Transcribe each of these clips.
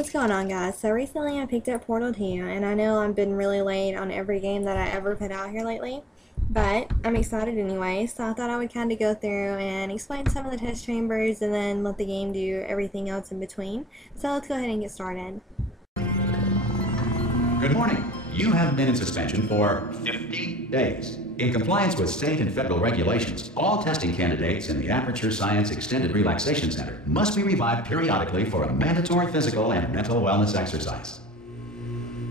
What's going on, guys? So recently I picked up Portal 2, and I know I've been really late on every game that I ever put out here lately, but I'm excited anyway, so I thought I would kind of go through and explain some of the test chambers and then let the game do everything else in between. So let's go ahead and get started. Good morning. You have been in suspension for 50 days. In compliance with state and federal regulations, all testing candidates in the Aperture Science Extended Relaxation Center must be revived periodically for a mandatory physical and mental wellness exercise.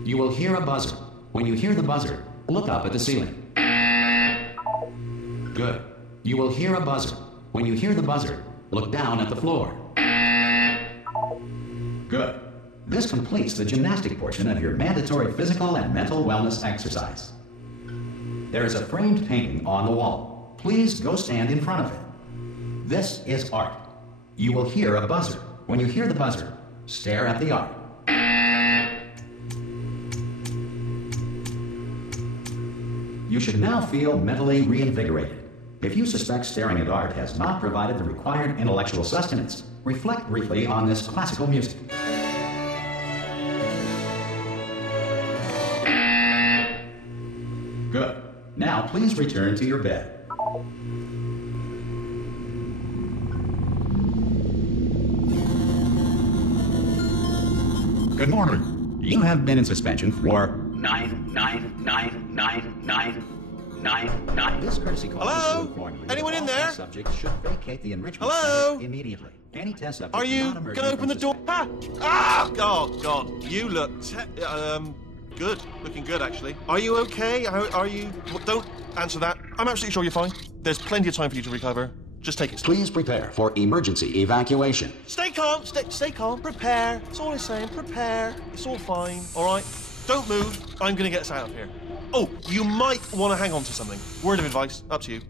You will hear a buzzer. When you hear the buzzer, look up at the ceiling. Good. You will hear a buzzer. When you hear the buzzer, look down at the floor. Good. This completes the gymnastic portion of your mandatory physical and mental wellness exercise. There is a framed painting on the wall. Please go stand in front of it. This is art. You will hear a buzzer. When you hear the buzzer, stare at the art. You should now feel mentally reinvigorated. If you suspect staring at art has not provided the required intellectual sustenance, reflect briefly on this classical music. Good. Now please return to your bed. Good morning. You have been in suspension for 9999999. This courtesy call is to inform you. Anyone in there? Subject should vacate the enrichment Hello? center immediately. Any test subject Are you not gonna open the door? Ah! Ah! Oh God! You look good. Looking good, actually. Are you okay? Are you? Well, don't answer that. I'm absolutely sure you're fine. There's plenty of time for you to recover. Just take it. Please prepare for emergency evacuation. Stay calm. Stay calm. Prepare. That's all I'm saying. Prepare. It's all fine. All right. Don't move. I'm gonna get us out of here. Oh, you might want to hang on to something. Word of advice. Up to you.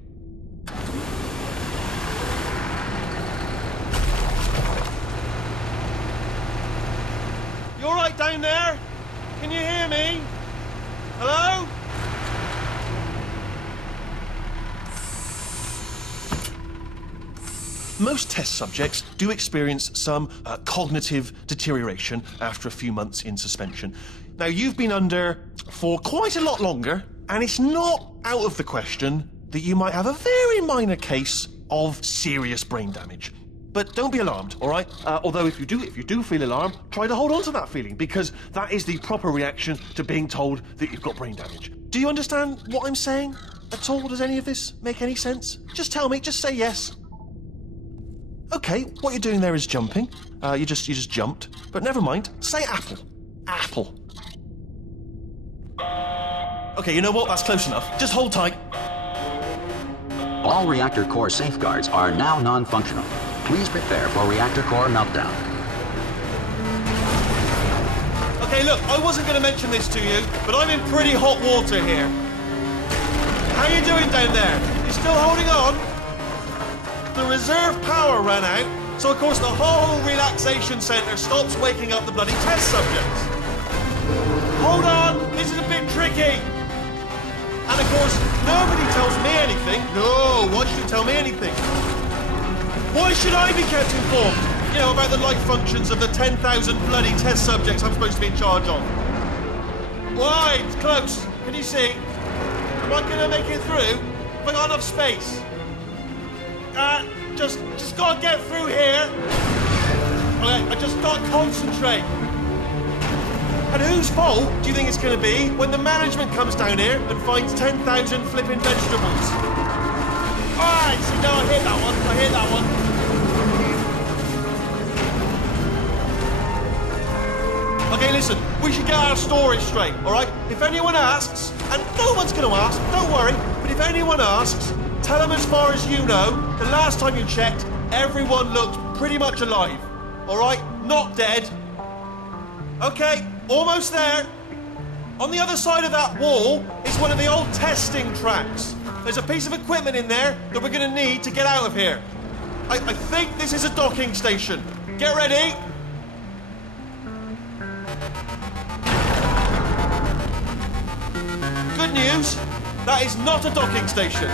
You all right down there? Can you hear me? Hello? Most test subjects do experience some cognitive deterioration after a few months in suspension. Now, you've been under for quite a lot longer, and it's not out of the question that you might have a very minor case of serious brain damage. But don't be alarmed, all right? Although if you do feel alarmed, try to hold on to that feeling, because that is the proper reaction to being told that you've got brain damage. Do you understand what I'm saying at all? Does any of this make any sense? Just tell me, just say yes. Okay, what you're doing there is jumping. You just jumped. But never mind, say apple. Apple. Okay, you know what? That's close enough. Just hold tight. All reactor core safeguards are now non-functional. Please prepare for reactor core meltdown. Okay, look, I wasn't going to mention this to you, but I'm in pretty hot water here. How you doing down there? You still holding on? The reserve power ran out, so of course the whole relaxation centre stops waking up the bloody test subjects. Hold on, this is a bit tricky. And of course, nobody tells me anything. No, why should you tell me anything? Why should I be kept informed? You know, about the life functions of the 10,000 bloody test subjects I'm supposed to be in charge of. Why? It's close. Can you see? Am I gonna make it through? Have I got enough space? Just gotta get through here. Okay, I just gotta concentrate. And whose fault do you think it's gonna be when the management comes down here and finds 10,000 flipping vegetables? Alright, so no, I hear that one. Okay, listen, we should get our story straight, alright? If anyone asks, and no one's gonna ask, don't worry, but if anyone asks, tell them as far as you know, the last time you checked, everyone looked pretty much alive, alright? Not dead. Okay, almost there. On the other side of that wall is one of the old testing tracks. There's a piece of equipment in there that we're going to need to get out of here. I think this is a docking station. Get ready. Good news, that is not a docking station.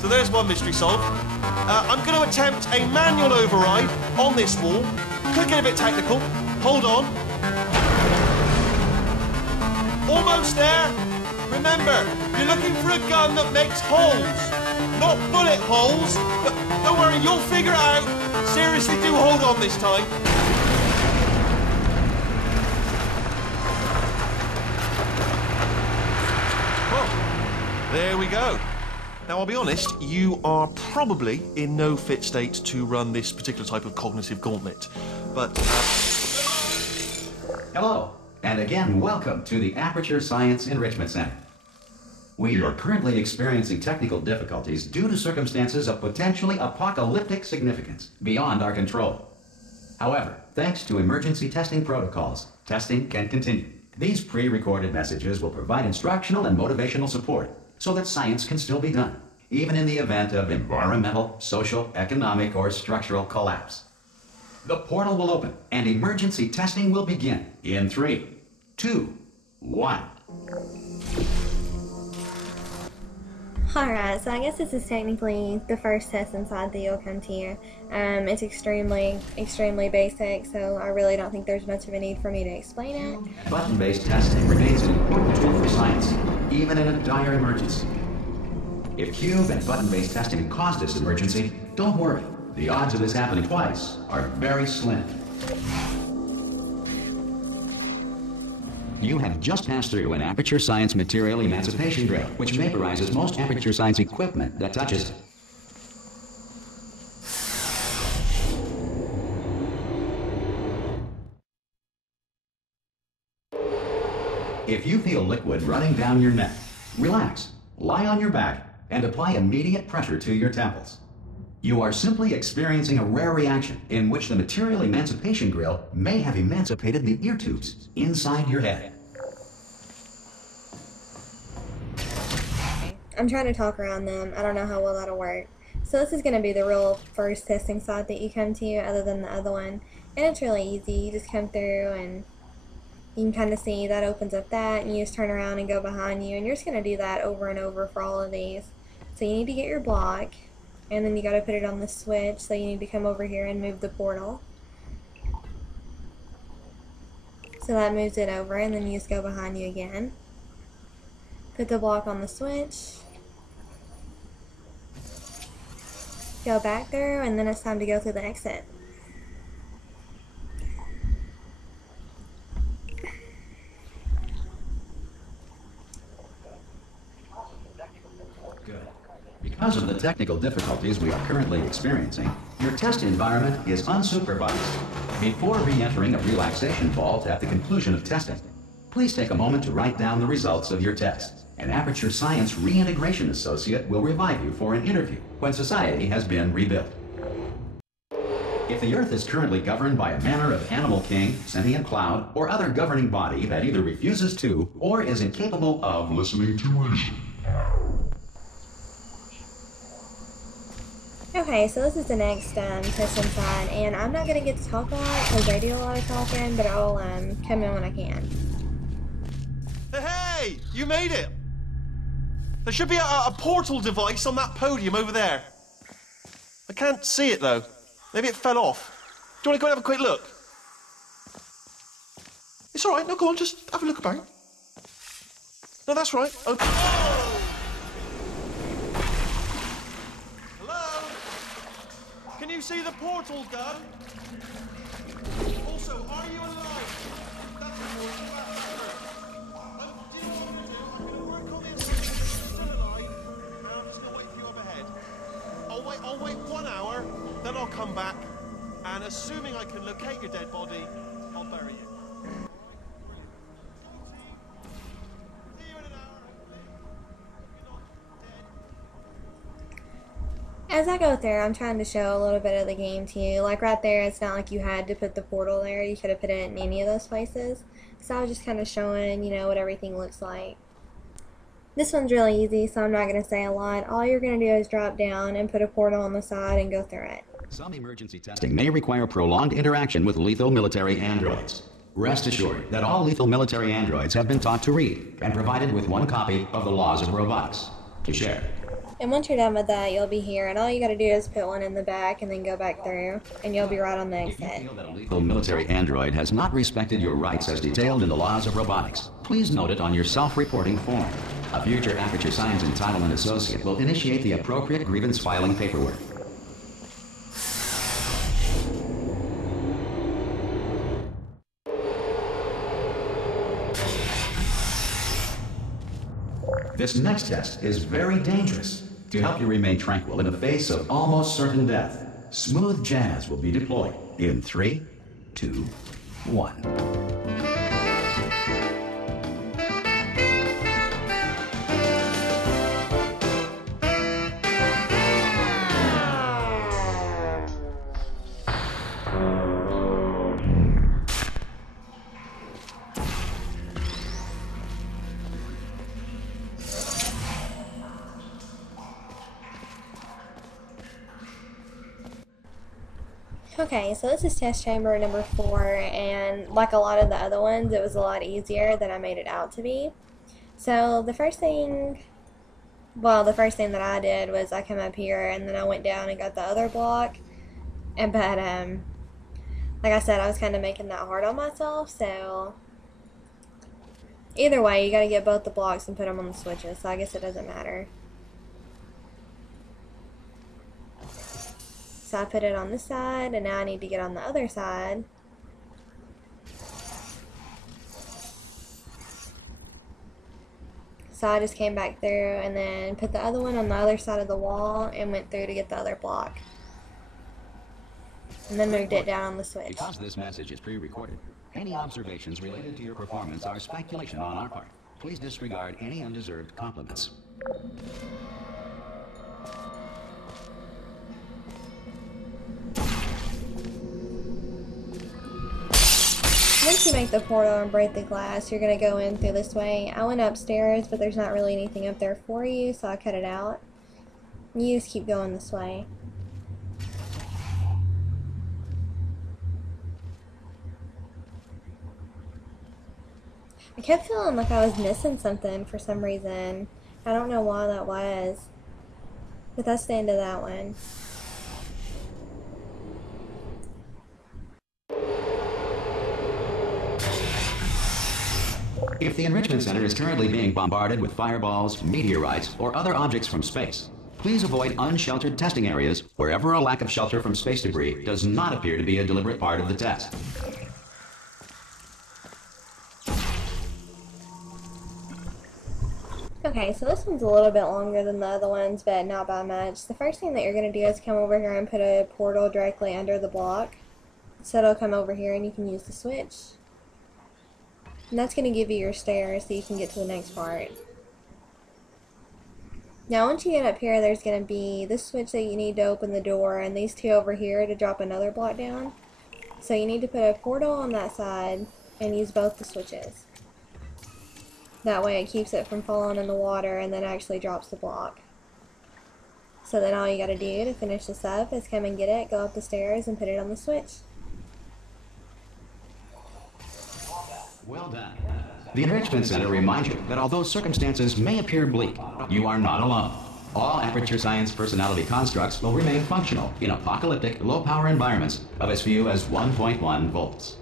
So there's one mystery solved. I'm going to attempt a manual override on this wall. Could get a bit technical. Hold on. Almost there. Remember, you're looking for a gun that makes holes, not bullet holes. But don't worry, you'll figure it out. Seriously, do hold on this time. Well, there we go. Now, I'll be honest, you are probably in no fit state to run this particular type of cognitive gauntlet. But, Hello, and again, welcome to the Aperture Science Enrichment Center. We are currently experiencing technical difficulties due to circumstances of potentially apocalyptic significance beyond our control. However, thanks to emergency testing protocols, testing can continue. These pre-recorded messages will provide instructional and motivational support so that science can still be done, even in the event of environmental, social, economic, or structural collapse. The portal will open, and emergency testing will begin in 3, 2, 1. Alright, so I guess this is technically the first test inside the You'll Come To You. It's extremely basic, so I really don't think there's much of a need for me to explain it. Button-based testing remains an important tool for science, even in a dire emergency. If cube and button-based testing caused this emergency, don't worry. The odds of this happening twice are very slim. You have just passed through an Aperture Science material emancipation drill, which vaporizes most Aperture Science equipment that touches it. If you feel liquid running down your neck, relax, lie on your back, and apply immediate pressure to your temples. You are simply experiencing a rare reaction in which the material emancipation grill may have emancipated the ear tubes inside your head. I'm trying to talk around them. I don't know how well that'll work. So this is going to be the real first testing site that you come to, other than the other one. And it's really easy. You just come through and you can kind of see that opens up that, and you just turn around and go behind you. And you're just going to do that over and over for all of these. So you need to get your block, and then you got to put it on the switch. So you need to come over here and move the portal. So that moves it over, and then you just go behind you again. Put the block on the switch. Go back through, and then it's time to go through the exit. Good. Because of the technical difficulties we are currently experiencing, your test environment is unsupervised. Before re-entering a relaxation vault at the conclusion of testing, please take a moment to write down the results of your test. An Aperture Science Reintegration Associate will revive you for an interview when society has been rebuilt. If the Earth is currently governed by a manner of animal king, sentient cloud, or other governing body that either refuses to or is incapable of listening to reason. Okay, so this is the next test inside, and I'm not going to get to talk a lot because I do a lot of talking, but I'll come in when I can. Hey, you made it! There should be a portal device on that podium over there. I can't see it, though. Maybe it fell off. Do you want to go and have a quick look? It's all right. No, go on. Just have a look about. No, that's right. Okay. Oh! Hello? Can you see the portal gun? Also, are you alive? That's important. Do you know what I'm going to do? I'm going to work on this. Still alive. And I'm just going to wait for you up ahead. I'll wait 1 hour, then I'll come back, and assuming I can locate your dead body, I'll bury you. See you in an hour, hopefully. You're not dead. As I go through, I'm trying to show a little bit of the game to you. Like right there, it's not like you had to put the portal there. You could have put it in any of those places. So I was just kind of showing, you know, what everything looks like. This one's really easy, so I'm not going to say a lot. All you're going to do is drop down and put a portal on the side and go through it. Some emergency testing may require prolonged interaction with lethal military androids. Rest assured that all lethal military androids have been taught to read and provided with 1 copy of the Laws of Robotics to share. And once you're done with that, you'll be here, and all you got to do is put one in the back and then go back through, and you'll be right on the If you exit. feel that a lethal military android has not respected your rights as detailed in the Laws of Robotics, please note it on your self-reporting form. A future Aperture Science Entitlement Associate will initiate the appropriate grievance filing paperwork. This next test is very dangerous. To help you remain tranquil in the face of almost certain death, smooth jazz will be deployed in 3, 2, 1. Okay, so this is test chamber number 4, and like a lot of the other ones, it was a lot easier than I made it out to be. So the first thing that I did was I come up here and then I went down and got the other block, but like I said, I was kind of making that hard on myself, so either way, you gotta get both the blocks and put them on the switches, so I guess it doesn't matter. So I put it on this side, and now I need to get on the other side. So I just came back through and then put the other one on the other side of the wall and went through to get the other block. And then moved it down on the switch. Because this message is pre-recorded, any observations related to your performance are speculation on our part. Please disregard any undeserved compliments. Once you make the portal and break the glass, you're going to go in through this way. I went upstairs, but there's not really anything up there for you, so I cut it out. You just keep going this way. I kept feeling like I was missing something for some reason. I don't know why that was. But that's the end of that one. If the Enrichment Center is currently being bombarded with fireballs, meteorites, or other objects from space, please avoid unsheltered testing areas wherever a lack of shelter from space debris does not appear to be a deliberate part of the test. Okay, so this one's a little bit longer than the other ones, but not by much. The first thing that you're going to do is come over here and put a portal directly under the block. So it'll come over here and you can use the switch. And that's going to give you your stairs so you can get to the next part. Now once you get up here, there's going to be this switch that you need to open the door and these two over here to drop another block down. So you need to put a portal on that side and use both the switches. That way it keeps it from falling in the water and then actually drops the block. So then all you got to do to finish this up is come and get it, go up the stairs and put it on the switch. Well done. The Enrichment Center reminds you that although circumstances may appear bleak, you are not alone. All Aperture Science personality constructs will remain functional in apocalyptic, low-power environments of as few as 1.1 volts.